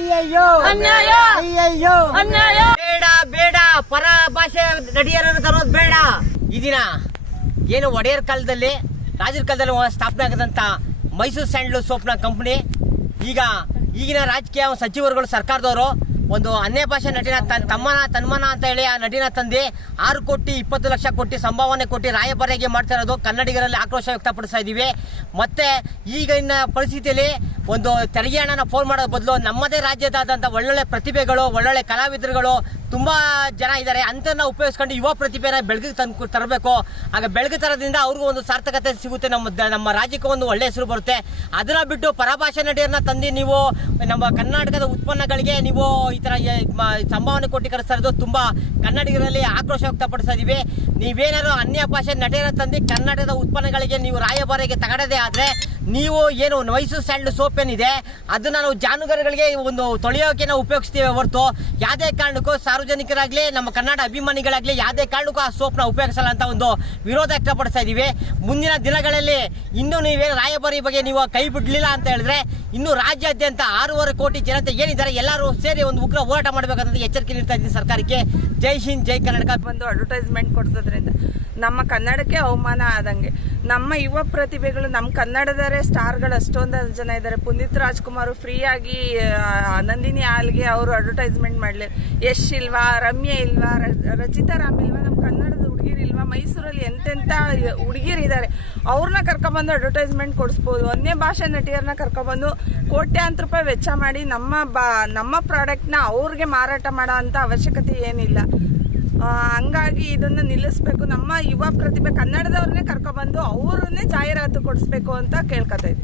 ಅಯ್ಯಯ್ಯೋ ಅನ್ಯಾಯ ಅಯ್ಯಯ್ಯೋ ಅನ್ಯಾಯ. ಬೇಡ ಬೇಡ, ಪರ ಭಾಷೆ ನಟಿಯರನ್ನು ತರೋದು ಬೇಡ. ಈ ದಿನ ಏನು ಒಡೆಯರ್ ಕಾಲದಲ್ಲಿ ರಾಜರ ಕಾಲದಲ್ಲಿ ಸ್ಥಾಪನೆ ಆಗದಂತ ಮೈಸೂರು ಸ್ಯಾಂಡಲ್ ಸೋಪ್ನ ಕಂಪನಿ ಈಗ ಈಗಿನ ರಾಜಕೀಯ ಸಚಿವರುಗಳು ಸರ್ಕಾರದವರು ಒಂದು ಅನ್ಯ ಭಾಷೆ ನಟಿನ ತನ್ಮನ ಅಂತ ಹೇಳಿ ಆ ನಟಿನ ತಂದು 6 ಕೋಟಿ 20 ಲಕ್ಷ ಕೊಟ್ಟು ಸಂಭಾವನೆ ಕೊಟ್ಟು ರಾಯಭಾರಿಯಾಗಿ ಮಾಡ್ತಾ ಇರೋದು ಕನ್ನಡಿಗರಲ್ಲಿ ಆಕ್ರೋಶ ವ್ಯಕ್ತಪಡಿಸ್ತಾ ಇದ್ದೀವಿ. ಮತ್ತೆ ಈಗಿನ ಪರಿಸ್ಥಿತಿಯಲ್ಲಿ ಒಂದು ತೆರಿಗೆ ಹಣನ ಫೋನ್ ಮಾಡೋ ಬದಲು ನಮ್ಮದೇ ರಾಜ್ಯದಾದಂಥ ಒಳ್ಳೊಳ್ಳೆ ಪ್ರತಿಭೆಗಳು ಒಳ್ಳೊಳ್ಳೆ ಕಲಾವಿದರುಗಳು ತುಂಬಾ ಜನ ಇದ್ದಾರೆ. ಅಂತನ್ನ ಉಪಯೋಗಿಸ್ಕೊಂಡು ಯುವ ಪ್ರತಿಭೆನ ಬೆಳಕಿಗೆ ತರಬೇಕು. ಆಗ ಬೆಳಕು ತರೋದ್ರಿಂದ ಅವ್ರಿಗೂ ಒಂದು ಸಾರ್ಥಕತೆ ಸಿಗುತ್ತೆ, ನಮ್ಮ ರಾಜ್ಯಕ್ಕೆ ಒಂದು ಒಳ್ಳೆ ಹೆಸರು ಬರುತ್ತೆ. ಅದನ್ನ ಬಿಟ್ಟು ಪರಭಾಷೆ ನಟಿಯರನ್ನ ತಂದು ನೀವು ನಮ್ಮ ಕರ್ನಾಟಕದ ಉತ್ಪನ್ನಗಳಿಗೆ ನೀವು ಈ ತರ ಸಂಭಾವನೆ ಕೊಟ್ಟು ಕಳಿಸ್ತಾ ಇರೋದು ತುಂಬಾ ಕನ್ನಡಿಗರಲ್ಲಿ ಆಕ್ರೋಶ ವ್ಯಕ್ತಪಡಿಸ್ತಾ ಇದೀವಿ. ನೀವೇನಾದ್ರು ಅನ್ಯ ಭಾಷೆ ನಟಿಯರನ್ನ ತಂದು ಕರ್ನಾಟಕದ ಉತ್ಪನ್ನಗಳಿಗೆ ನೀವು ರಾಯಭಾರಿಗೆ ತಗೊಳ್ಳೋದೇ ಆದ್ರೆ ನೀವು ಏನು ಮೈಸೂರು ಸ್ಯಾಂಡಲ್ ಸೋಪ್ ಏನಿದೆ ಅದನ್ನ ನಾವು ಜಾನುಗಾರುಗಳಿಗೆ ಒಂದು ತೊಳೆಯೋಕೆ ನಾವು ಉಪಯೋಗಿಸ್ತೀವಿ ಹೊರತು ಯಾವುದೇ ಕಾರಣಕ್ಕೂ ಸಾರ್ವಜನಿಕರಾಗ್ಲಿ ನಮ್ಮ ಕನ್ನಡ ಅಭಿಮಾನಿಗಳಾಗ್ಲಿ ಯಾವುದೇ ಕಾರಣಕ್ಕೂ ಆ ಸೋಪ್ನ ಉಪಯೋಗಿಸಲ್ಲ ಅಂತ ಒಂದು ವಿರೋಧ ವ್ಯಕ್ತಪಡಿಸ್ತಾ ಇದೀವಿ. ಮುಂದಿನ ದಿನಗಳಲ್ಲಿ ಇನ್ನೂ ನೀವೇನು ರಾಯಭಾರಿ ಬಗ್ಗೆ ನೀವು ಕೈ ಬಿಡಲಿಲ್ಲ ಅಂತ ಹೇಳಿದ್ರೆ ಇನ್ನು ರಾಜ್ಯಾದ್ಯಂತ 6.5 ಕೋಟಿ ಜನತೆ ಏನಿದ್ದಾರೆ ಎಲ್ಲರೂ ಸೇರಿ ಒಂದು ಉಗ್ರ ಹೋರಾಟ ಮಾಡಬೇಕಂತ ಎಚ್ಚರಿಕೆ ನೀಡ್ತಾ ಇದ್ದೀನಿ ಸರ್ಕಾರಕ್ಕೆ. ಜೈ ಹಿಂದ್ ಜೈ ಕರ್ನಾಟಕ. ಒಂದು ಅಡ್ವರ್ಟೈಸ್ಮೆಂಟ್ ಕೊಡ್ಸೋದ್ರಿಂದ ನಮ್ಮ ಕನ್ನಡಕ್ಕೆ ಅವಮಾನ ಆದಂಗೆ. ನಮ್ಮ ಯುವ ಪ್ರತಿಭೆಗಳು ನಮ್ಮ ಕನ್ನಡದವರೇ ಸ್ಟಾರ್ಗಳು ಅಷ್ಟೊಂದು ಜನ ಇದ್ದಾರೆ. ಪುನೀತ್ ರಾಜ್ಕುಮಾರ್ ಫ್ರೀಯಾಗಿ ನಂದಿನಿ ಹಾಲ್ಗೆ ಅವರು ಅಡ್ವರ್ಟೈಸ್ಮೆಂಟ್ ಮಾಡಲಿ. ಯಶ್ ಇಲ್ವಾ, ರಮ್ಯಾ ಇಲ್ವಾ, ರಚಿತಾ ರಾಮ್ ಇಲ್ವಾ, ನಮ್ಮ ಕನ್ನಡದ ಹುಡುಗಿರಿಲ್ವಾ? ಮೈಸೂರಲ್ಲಿ ಎಂತೆಂಥ ಹುಡುಗಿರಿದ್ದಾರೆ, ಅವ್ರನ್ನ ಕರ್ಕೊಬಂದು ಅಡ್ವರ್ಟೈಸ್ಮೆಂಟ್ ಕೊಡಿಸ್ಬೋದು. ಅನ್ಯ ಭಾಷೆ ನಟಿಯರನ್ನ ಕರ್ಕೊಬಂದು ಕೋಟ್ಯಾಂತರ ರೂಪಾಯಿ ವೆಚ್ಚ ಮಾಡಿ ನಮ್ಮ ಪ್ರಾಡಕ್ಟ್ನ ಅವ್ರಿಗೆ ಮಾರಾಟ ಮಾಡೋ ಅಂಥ ಅವಶ್ಯಕತೆ ಏನಿಲ್ಲ. ಹಂಗಾಗಿ ಇದನ್ನು ನಿಲ್ಲಿಸ್ಬೇಕು. ನಮ್ಮ ಯುವ ಪ್ರತಿಭೆ ಕನ್ನಡದವ್ರನ್ನೇ ಕರ್ಕೊಬಂದು ಅವ್ರನ್ನೇ ಜಾಹೀರಾತು ಕೊಡಿಸ್ಬೇಕು ಅಂತ ಕೇಳ್ಕೊತಾ ಇದ್ದೀವಿ.